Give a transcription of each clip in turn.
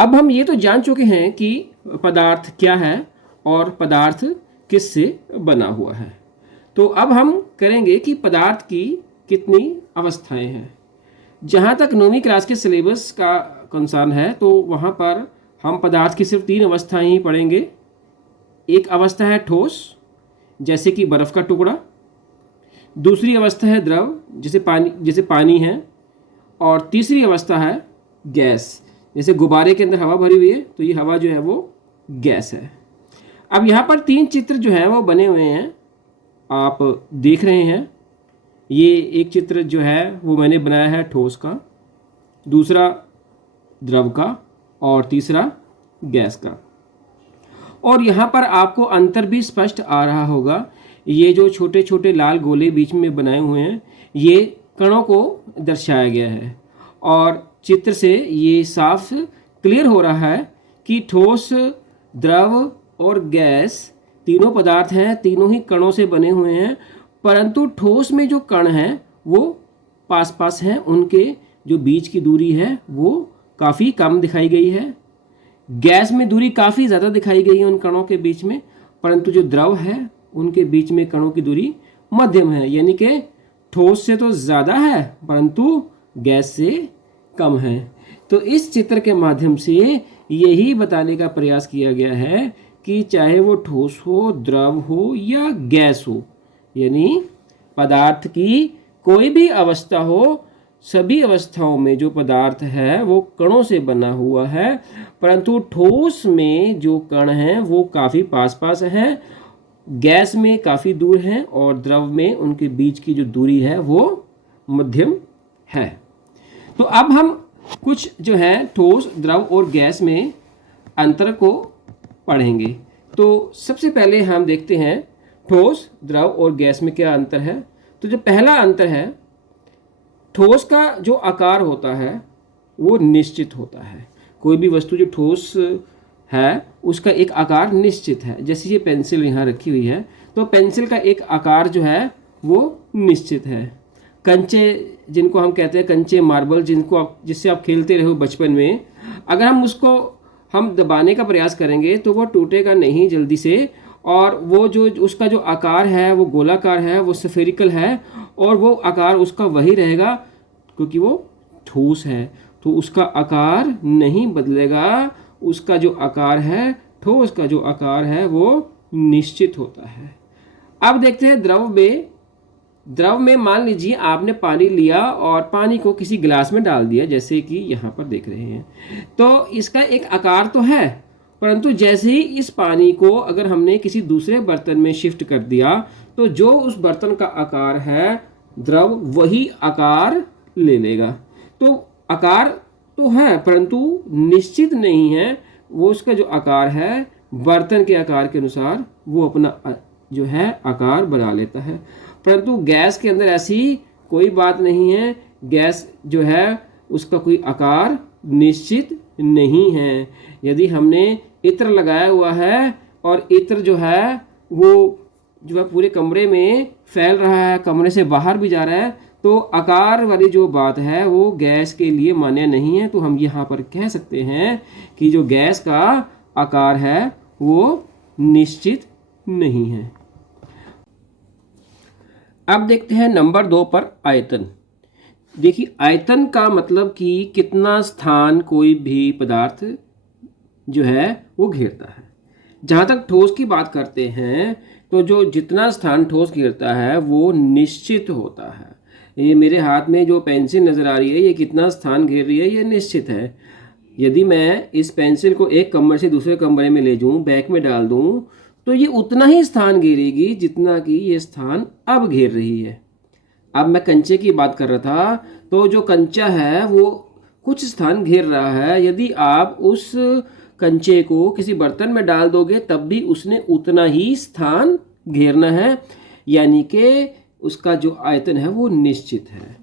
अब हम ये तो जान चुके हैं कि पदार्थ क्या है और पदार्थ किससे बना हुआ है। तो अब हम करेंगे कि पदार्थ की कितनी अवस्थाएं हैं। जहाँ तक 9वीं क्लास के सिलेबस का कंसर्न है तो वहाँ पर हम पदार्थ की सिर्फ 3 अवस्थाएं ही पढ़ेंगे। एक अवस्था है ठोस, जैसे कि बर्फ़ का टुकड़ा। दूसरी अवस्था है द्रव, जैसे पानी है। और तीसरी अवस्था है गैस, जैसे गुब्बारे के अंदर हवा भरी हुई है तो ये हवा जो है वो गैस है। अब यहाँ पर 3 चित्र जो है वो बने हुए हैं, आप देख रहे हैं। ये एक चित्र जो है वो मैंने बनाया है ठोस का, दूसरा द्रव का और तीसरा गैस का। और यहाँ पर आपको अंतर भी स्पष्ट आ रहा होगा। ये जो छोटे छोटे लाल गोले बीच में बनाए हुए हैं ये कणों को दर्शाया गया है। और चित्र से ये साफ क्लियर हो रहा है कि ठोस, द्रव और गैस तीनों पदार्थ हैं, तीनों ही कणों से बने हुए हैं। परंतु ठोस में जो कण हैं वो पास पास हैं, उनके जो बीच की दूरी है वो काफ़ी कम दिखाई गई है। गैस में दूरी काफ़ी ज़्यादा दिखाई गई है उन कणों के बीच में, परंतु जो द्रव है उनके बीच में कणों की दूरी मध्यम है, यानी कि ठोस से तो ज़्यादा है परंतु गैस से कम है। तो इस चित्र के माध्यम से यही बताने का प्रयास किया गया है कि चाहे वो ठोस हो, द्रव हो या गैस हो, यानी पदार्थ की कोई भी अवस्था हो, सभी अवस्थाओं में जो पदार्थ है वो कणों से बना हुआ है। परंतु ठोस में जो कण हैं वो काफ़ी पास पास हैं, गैस में काफ़ी दूर हैं और द्रव में उनके बीच की जो दूरी है वो मध्यम है। तो अब हम कुछ जो है ठोस, द्रव और गैस में अंतर को पढ़ेंगे। तो सबसे पहले हम देखते हैं ठोस, द्रव और गैस में क्या अंतर है। तो जो पहला अंतर है, ठोस का जो आकार होता है वो निश्चित होता है। कोई भी वस्तु जो ठोस है उसका एक आकार निश्चित है। जैसे ये पेंसिल यहाँ रखी हुई है तो पेंसिल का एक आकार जो है वो निश्चित है। कंचे, जिनको हम कहते हैं कंचे, मार्बल, जिससे आप खेलते रहे हो बचपन में, अगर हम उसको दबाने का प्रयास करेंगे तो वो टूटेगा नहीं जल्दी से। और वो जो उसका जो आकार है वो गोलाकार है, वो स्फेरिकल है और वो आकार उसका वही रहेगा क्योंकि वो ठोस है। तो उसका आकार नहीं बदलेगा, उसका जो आकार है, ठोस का जो आकार है वो निश्चित होता है। अब देखते हैं द्रव में। द्रव में मान लीजिए आपने पानी लिया और पानी को किसी गिलास में डाल दिया, जैसे कि यहाँ पर देख रहे हैं। तो इसका एक आकार तो है, परंतु जैसे ही इस पानी को अगर हमने किसी दूसरे बर्तन में शिफ्ट कर दिया तो जो उस बर्तन का आकार है द्रव वही आकार ले लेगा। तो आकार तो है परंतु निश्चित नहीं है। वो उसका जो आकार है बर्तन के आकार के अनुसार वो अपना जो है आकार बना लेता है। परंतु गैस के अंदर ऐसी कोई बात नहीं है। गैस जो है उसका कोई आकार निश्चित नहीं है। यदि हमने इत्र लगाया हुआ है और इत्र जो है वो जो है पूरे कमरे में फैल रहा है, कमरे से बाहर भी जा रहा है, तो आकार वाली जो बात है वो गैस के लिए मान्य नहीं है। तो हम यहाँ पर कह सकते हैं कि जो गैस का आकार है वो निश्चित नहीं है। अब देखते हैं नंबर 2 पर आयतन। देखिए, आयतन का मतलब कि कितना स्थान कोई भी पदार्थ जो है वो घेरता है। जहाँ तक ठोस की बात करते हैं तो जो जितना स्थान ठोस घेरता है वो निश्चित होता है। ये मेरे हाथ में जो पेंसिल नज़र आ रही है ये कितना स्थान घेर रही है ये निश्चित है। यदि मैं इस पेंसिल को एक कमरे से दूसरे कमरे में ले जाऊँ, बैग में डाल दूँ, तो ये उतना ही स्थान घेरेगी जितना कि ये स्थान अब घेर रही है। अब मैं कंचे की बात कर रहा था, तो जो कंचा है वो कुछ स्थान घेर रहा है। यदि आप उस कंचे को किसी बर्तन में डाल दोगे तब भी उसने उतना ही स्थान घेरना है, यानी कि उसका जो आयतन है वो निश्चित है।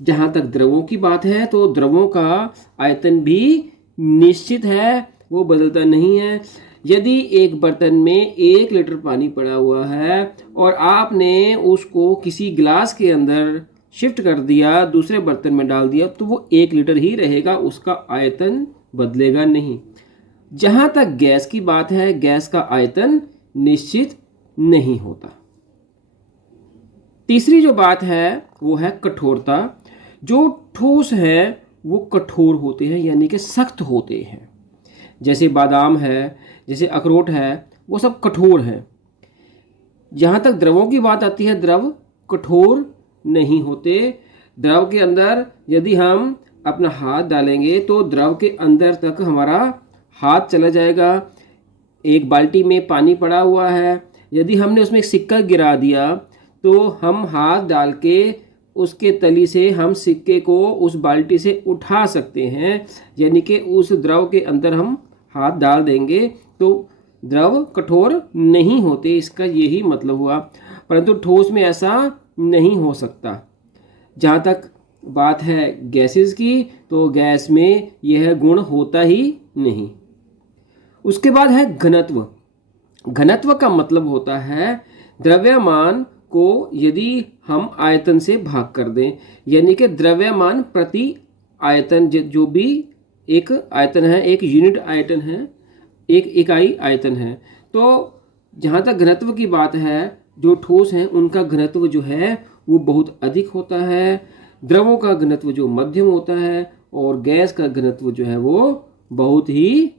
जहाँ तक द्रवों की बात है तो द्रवों का आयतन भी निश्चित है, वो बदलता नहीं है। यदि एक बर्तन में 1 लीटर पानी पड़ा हुआ है और आपने उसको किसी गिलास के अंदर शिफ्ट कर दिया, दूसरे बर्तन में डाल दिया, तो वो 1 लीटर ही रहेगा, उसका आयतन बदलेगा नहीं। जहाँ तक गैस की बात है, गैस का आयतन निश्चित नहीं होता। तीसरी जो बात है वो है कठोरता। जो ठोस है वो कठोर होते हैं, यानी कि सख्त होते हैं। जैसे बादाम है, जैसे अखरोट है, वो सब कठोर हैं। जहाँ तक द्रवों की बात आती है, द्रव कठोर नहीं होते। द्रव के अंदर यदि हम अपना हाथ डालेंगे तो द्रव के अंदर तक हमारा हाथ चला जाएगा। एक बाल्टी में पानी पड़ा हुआ है, यदि हमने उसमें एक सिक्का गिरा दिया तो हम हाथ डाल के उसके तली से हम सिक्के को उस बाल्टी से उठा सकते हैं, यानी कि उस द्रव के अंदर हम हाथ डाल देंगे तो द्रव कठोर नहीं होते, इसका यही मतलब हुआ। परंतु ठोस में ऐसा नहीं हो सकता। जहाँ तक बात है गैसेस की, तो गैस में यह गुण होता ही नहीं। उसके बाद है घनत्व। घनत्व का मतलब होता है द्रव्यमान को यदि हम आयतन से भाग कर दें, यानी कि द्रव्यमान प्रति आयतन, जो भी एक आयतन है, एक यूनिट आयतन है, एक इकाई आयतन है। तो जहाँ तक घनत्व की बात है, जो ठोस हैं उनका घनत्व जो है वो बहुत अधिक होता है, द्रवों का घनत्व जो मध्यम होता है, और गैस का घनत्व जो है वो बहुत ही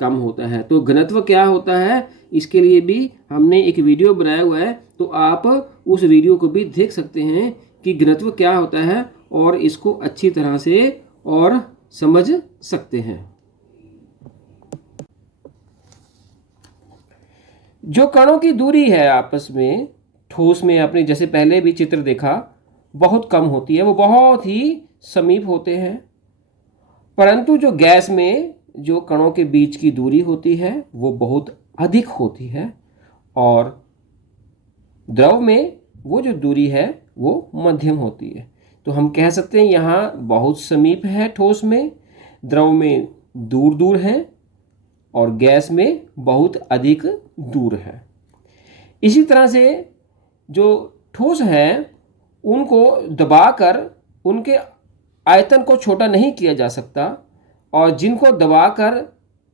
कम होता है। तो घनत्व क्या होता है, इसके लिए भी हमने एक वीडियो बनाया हुआ है, तो आप उस वीडियो को भी देख सकते हैं कि घनत्व क्या होता है, और इसको अच्छी तरह से और समझ सकते हैं। जो कणों की दूरी है आपस में, ठोस में आपने जैसे पहले भी चित्र देखा, बहुत कम होती है, वो बहुत ही समीप होते हैं। परंतु जो गैस में जो कणों के बीच की दूरी होती है वो बहुत अधिक होती है, और द्रव में वो जो दूरी है वो मध्यम होती है। तो हम कह सकते हैं यहाँ बहुत समीप है ठोस में, द्रव में दूर दूर है, और गैस में बहुत अधिक दूर है। इसी तरह से जो ठोस है उनको दबाकर उनके आयतन को छोटा नहीं किया जा सकता, और जिनको दबाकर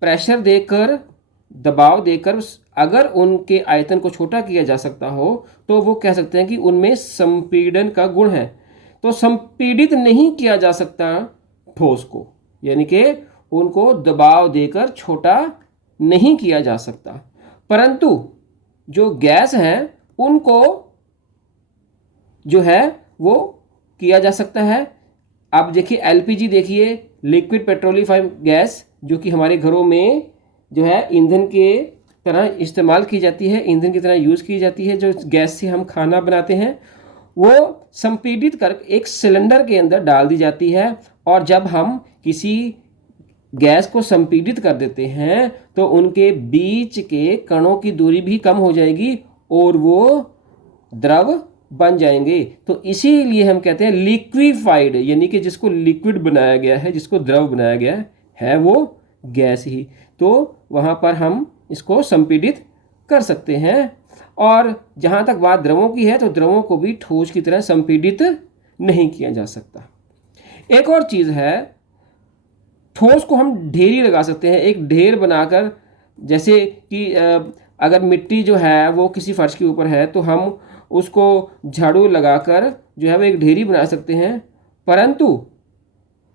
प्रेशर देकर दबाव देकर अगर उनके आयतन को छोटा किया जा सकता हो तो वो कह सकते हैं कि उनमें संपीड़न का गुण है। तो संपीड़ित नहीं किया जा सकता ठोस को, यानी कि उनको दबाव देकर छोटा नहीं किया जा सकता। परंतु जो गैस है उनको जो है वो किया जा सकता है। आप देखिए एलपीजी, देखिए लिक्विड पेट्रोलिफाइड गैस, जो कि हमारे घरों में जो है ईंधन के तरह इस्तेमाल की जाती है, ईंधन की तरह यूज़ की जाती है। जो गैस से हम खाना बनाते हैं वो संपीड़ित कर एक सिलेंडर के अंदर डाल दी जाती है, और जब हम किसी गैस को संपीड़ित कर देते हैं तो उनके बीच के कणों की दूरी भी कम हो जाएगी और वो द्रव बन जाएंगे। तो इसीलिए हम कहते हैं लिक्विफाइड, यानी कि जिसको लिक्विड बनाया गया है, जिसको द्रव बनाया गया है वो गैस ही। तो वहाँ पर हम इसको संपीड़ित कर सकते हैं। और जहाँ तक बात द्रवों की है, तो द्रवों को भी ठोस की तरह संपीड़ित नहीं किया जा सकता। एक और चीज़ है, ठोस को हम ढेरी लगा सकते हैं, एक ढेर बनाकर, जैसे कि अगर मिट्टी जो है वो किसी फर्श के ऊपर है तो हम उसको झाड़ू लगाकर जो है वो एक ढेरी बना सकते हैं। परंतु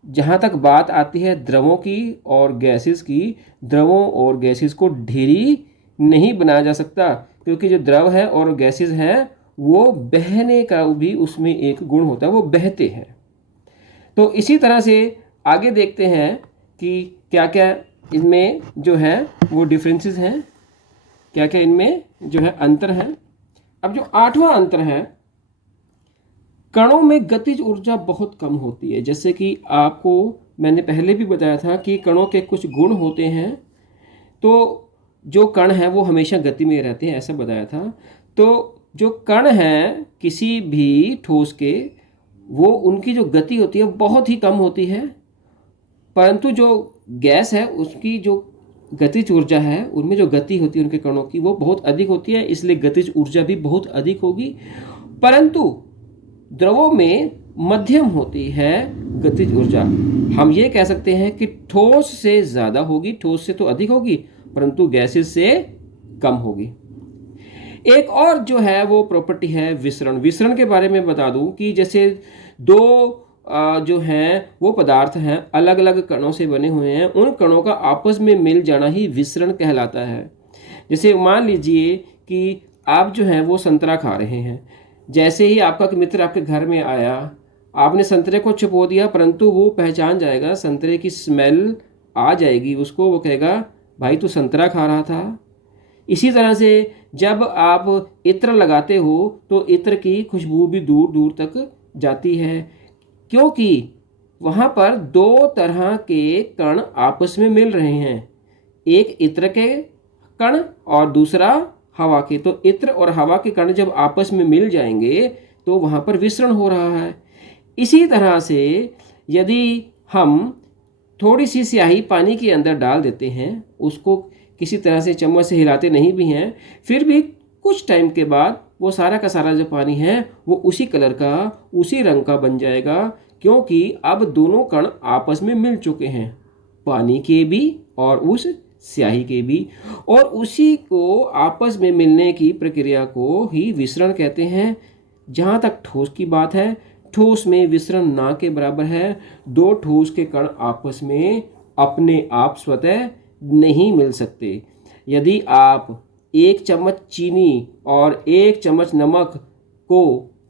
जहाँ तक बात आती है द्रवों की और गैसेस की, द्रवों और गैसेस को ढेरी नहीं बनाया जा सकता, क्योंकि जो द्रव है और गैसेस हैं वो बहने का भी उसमें एक गुण होता है, वो बहते हैं। तो इसी तरह से आगे देखते हैं कि क्या क्या इनमें जो है वो डिफरेंसेस हैं, क्या क्या इनमें जो है अंतर हैं। अब जो 8वां अंतर है, कणों में गतिज ऊर्जा बहुत कम होती है। जैसे कि आपको मैंने पहले भी बताया था कि कणों के कुछ गुण होते हैं, तो जो कण हैं वो हमेशा गति में रहते हैं, ऐसा बताया था। तो जो कण हैं किसी भी ठोस के, वो उनकी जो गति होती है बहुत ही कम होती है, परंतु जो गैस है उसकी जो गतिज ऊर्जा है, उनमें जो गति होती है उनके कणों की वो बहुत अधिक होती है, इसलिए गतिज ऊर्जा भी बहुत अधिक होगी। परंतु द्रवों में मध्यम होती है गतिज ऊर्जा हम ये कह सकते हैं कि ठोस से ज़्यादा होगी, ठोस से तो अधिक होगी, परंतु गैसेस से कम होगी। एक और जो है वो प्रॉपर्टी है विसरण। विसरण के बारे में बता दूं कि जैसे दो जो हैं वो पदार्थ हैं, अलग अलग कणों से बने हुए हैं, उन कणों का आपस में मिल जाना ही विसरण कहलाता है। जैसे मान लीजिए कि आप जो हैं वो संतरा खा रहे हैं, जैसे ही आपका मित्र आपके घर में आया, आपने संतरे को छुपो दिया, परंतु वो पहचान जाएगा, संतरे की स्मेल आ जाएगी उसको, वो कहेगा भाई तू संतरा खा रहा था। इसी तरह से जब आप इत्र लगाते हो तो इत्र की खुशबू भी दूर दूर तक जाती है, क्योंकि वहाँ पर दो तरह के कण आपस में मिल रहे हैं, एक इत्र के कण और दूसरा हवा के। तो इत्र और हवा के कण जब आपस में मिल जाएंगे तो वहाँ पर विसरण हो रहा है। इसी तरह से यदि हम थोड़ी सी स्याही पानी के अंदर डाल देते हैं, उसको किसी तरह से चम्मच से हिलाते नहीं भी हैं, फिर भी कुछ टाइम के बाद वो सारा का सारा जो पानी है वो उसी कलर का, उसी रंग का बन जाएगा, क्योंकि अब दोनों कण आपस में मिल चुके हैं, पानी के भी और उस स्याही के भी। और उसी को आपस में मिलने की प्रक्रिया को ही विसरण कहते हैं। जहाँ तक ठोस की बात है, ठोस में विसरण ना के बराबर है। दो ठोस के कण आपस में अपने आप स्वतः नहीं मिल सकते। यदि आप एक चम्मच चीनी और एक चम्मच नमक को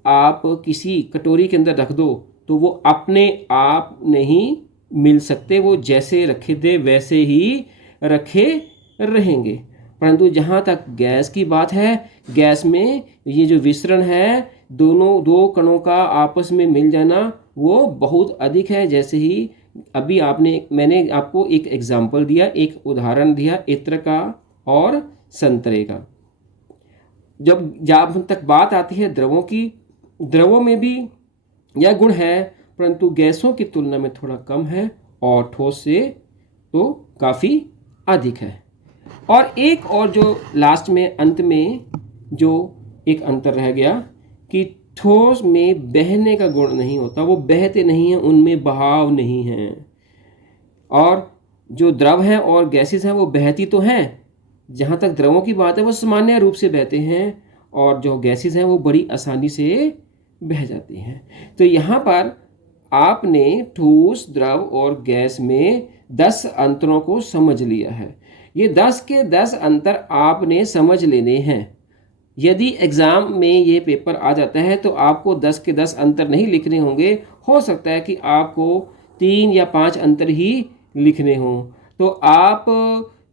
आप किसी कटोरी के अंदर रख दो तो वो अपने आप नहीं मिल सकते, वो जैसे रखे थे वैसे ही रखे रहेंगे। परंतु जहाँ तक गैस की बात है, गैस में ये जो विसरण है, दोनों दो कणों का आपस में मिल जाना, वो बहुत अधिक है। जैसे ही अभी मैंने आपको एक एग्जाम्पल दिया, एक उदाहरण दिया इत्र का और संतरे का। जब जहाँ तक बात आती है द्रवों की, द्रवों में भी यह गुण है, परंतु गैसों की तुलना में थोड़ा कम है और ठोस से तो काफ़ी अधिक है। और एक और जो लास्ट में अंत में जो एक अंतर रह गया कि ठोस में बहने का गुण नहीं होता, वो बहते नहीं हैं, उनमें बहाव नहीं है। और जो द्रव हैं और गैसेस हैं वो बहती तो हैं, जहाँ तक द्रवों की बात है वो सामान्य रूप से बहते हैं, और जो गैसेस हैं वो बड़ी आसानी से बह जाती हैं। तो यहाँ पर आपने ठोस, द्रव और गैस में 10 अंतरों को समझ लिया है। ये 10 के 10 अंतर आपने समझ लेने हैं। यदि एग्ज़ाम में ये पेपर आ जाता है तो आपको 10 के 10 अंतर नहीं लिखने होंगे, हो सकता है कि आपको 3 या 5 अंतर ही लिखने हों। तो आप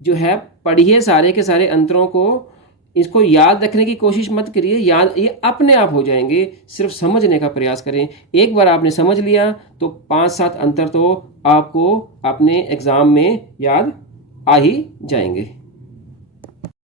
जो है पढ़िए सारे के सारे अंतरों को, इसको याद रखने की कोशिश मत करिए, याद ये अपने आप हो जाएंगे, सिर्फ समझने का प्रयास करें। एक बार आपने समझ लिया तो 5-7 अंतर तो आपको अपने एग्ज़ाम में याद आ ही जाएंगे।